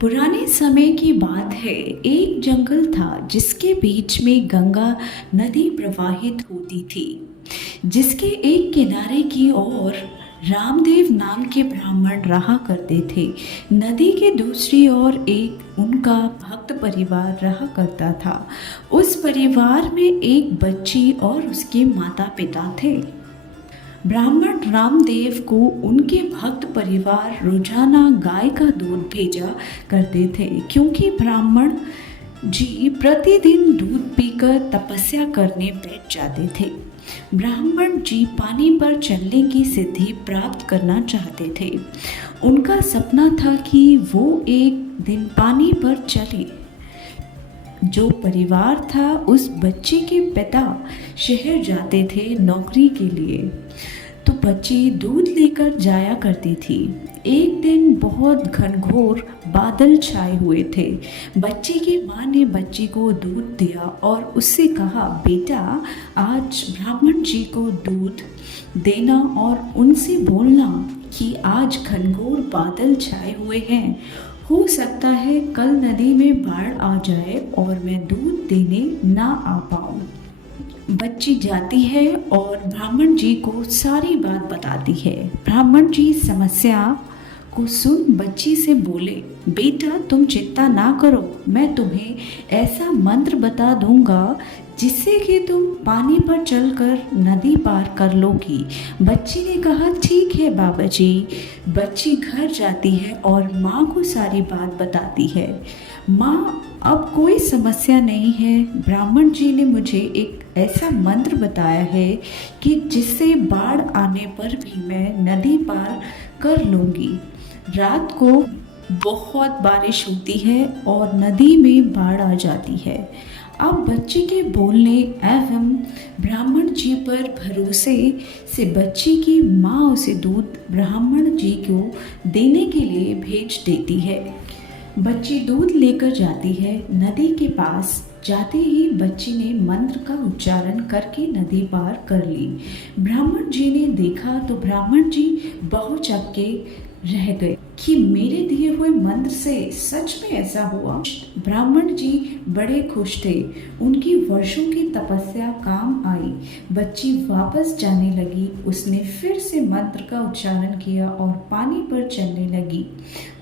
पुराने समय की बात है। एक जंगल था जिसके बीच में गंगा नदी प्रवाहित होती थी, जिसके एक किनारे की ओर रामदेव नाम के ब्राह्मण रहा करते थे। नदी के दूसरी ओर एक उनका भक्त परिवार रहा करता था। उस परिवार में एक बच्ची और उसके माता पिता थे। ब्राह्मण रामदेव को उनके भक्त परिवार रोजाना गाय का दूध भेजा करते थे, क्योंकि ब्राह्मण जी प्रतिदिन दूध पीकर तपस्या करने बैठ जाते थे। ब्राह्मण जी पानी पर चलने की सिद्धि प्राप्त करना चाहते थे। उनका सपना था कि वो एक दिन पानी पर चले। जो परिवार था, उस बच्चे के पिता शहर जाते थे नौकरी के लिए, तो बच्ची दूध लेकर जाया करती थी। एक दिन बहुत घनघोर बादल छाए हुए थे। बच्ची की माँ ने बच्ची को दूध दिया और उससे कहा, बेटा, आज ब्राह्मण जी को दूध देना और उनसे बोलना कि आज घनघोर बादल छाए हुए हैं। हो सकता है कल नदी में बाढ़ आ जाए और मैं दूध देने ना आ पाऊँ। बच्ची जाती है और ब्राह्मण जी को सारी बात बताती है। ब्राह्मण जी समस्या को सुन बच्ची से बोले, बेटा, तुम चिंता ना करो, मैं तुम्हें ऐसा मंत्र बता दूंगा जिससे कि तुम पानी पर चलकर नदी पार कर लोगी। बच्ची ने कहा, ठीक है बाबा जी। बच्ची घर जाती है और माँ को सारी बात बताती है। माँ, अब कोई समस्या नहीं है। ब्राह्मण जी ने मुझे एक ऐसा मंत्र बताया है कि जिससे बाढ़ आने पर भी मैं नदी पार कर लूँगी। रात को बहुत बारिश होती है और नदी में बाढ़ आ जाती है। अब बच्ची के बोलने एवं ब्राह्मण जी पर भरोसे से बच्ची की माँ उसे दूध ब्राह्मण जी को देने के लिए भेज देती है। बच्ची दूध लेकर जाती है। नदी के पास जाते ही बच्ची ने मंत्र का उच्चारण करके नदी पार कर ली। ब्राह्मण जी ने देखा तो ब्राह्मण जी बहुचक्के रह गए कि मेरे दिए हुए मंत्र से सच में ऐसा हुआ। ब्राह्मण जी बड़े खुश थे। उनकी वर्षों की तपस्या काम आई। बच्ची वापस जाने लगी। उसने फिर से मंत्र का उच्चारण किया और पानी पर चलने लगी।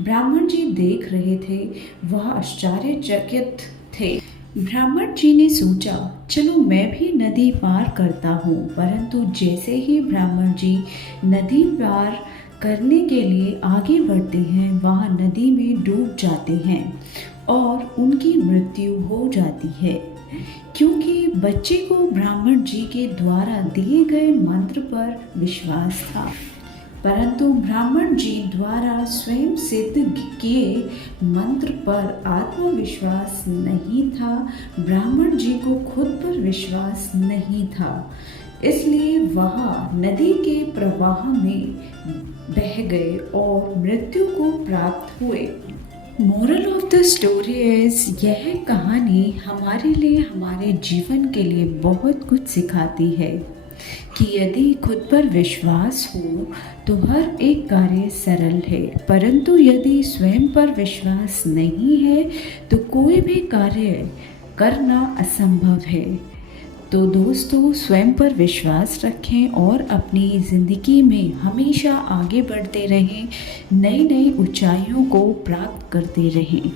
ब्राह्मण जी देख रहे थे, वह आश्चर्यचकित थे। ब्राह्मण जी ने सोचा, चलो मैं भी नदी पार करता हूँ। परंतु जैसे ही ब्राह्मण जी नदी पार करने के लिए आगे बढ़ते हैं, वहाँ नदी में डूब जाते हैं और उनकी मृत्यु हो जाती है, क्योंकि बच्चे को ब्राह्मण जी के द्वारा दिए गए मंत्र पर विश्वास था। परंतु ब्राह्मण जी द्वारा स्वयं सिद्ध किए मंत्र पर आत्मविश्वास नहीं था। ब्राह्मण जी को खुद पर विश्वास नहीं था, इसलिए वह नदी के प्रवाह में बह गए और मृत्यु को प्राप्त हुए। Moral of the story is, यह कहानी हमारे लिए, हमारे जीवन के लिए बहुत कुछ सिखाती है कि यदि खुद पर विश्वास हो तो हर एक कार्य सरल है, परंतु यदि स्वयं पर विश्वास नहीं है तो कोई भी कार्य करना असंभव है। तो दोस्तों, स्वयं पर विश्वास रखें और अपनी ज़िंदगी में हमेशा आगे बढ़ते रहें, नई नई ऊंचाइयों को प्राप्त करते रहें।